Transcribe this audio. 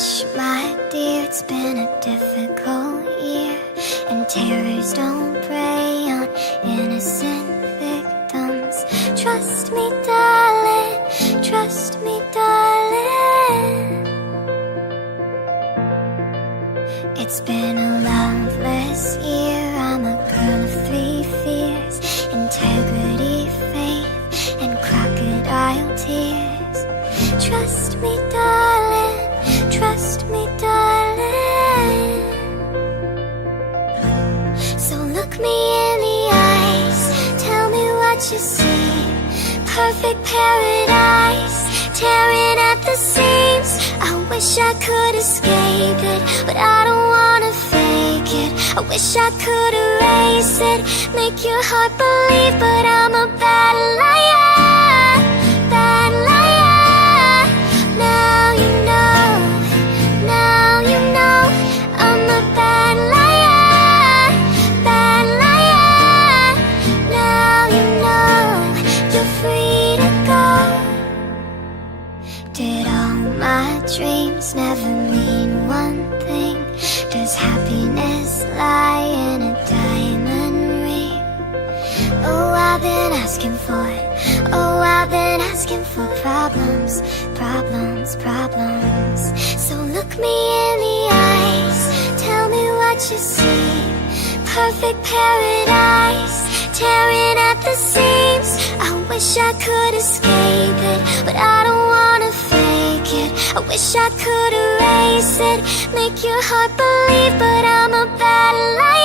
Hush, my dear, it's been a difficult year, and terrors don't prey on innocent victims. Trust me, darling, trust me, darling. It's been a loveless year, I'm a girl of three fears: integrity, faith, and crocodile tears. Trust me, darling, trust me, darling. So look me in the eyes, tell me what you see. Perfect paradise, tearing at the seams. I wish I could escape it, but I don't wanna fake it. I wish I could erase it, make your heart believe, but I'm a bad liar, bad liar. Now you know, now you know, I'm a bad liar, bad liar. Now you know, you're free to go. Did all my dreams never mean one thing? Does happiness lie in a diamond ring? Oh, I've been asking for it. Oh, I've been asking for problems, problems, problems. So look me in the eyes, tell me what you see. Perfect paradise, tearing at the seams. I wish I could escape it, but I don't wanna fake it. I wish I could erase it, make your heart believe, but I'm a bad liar.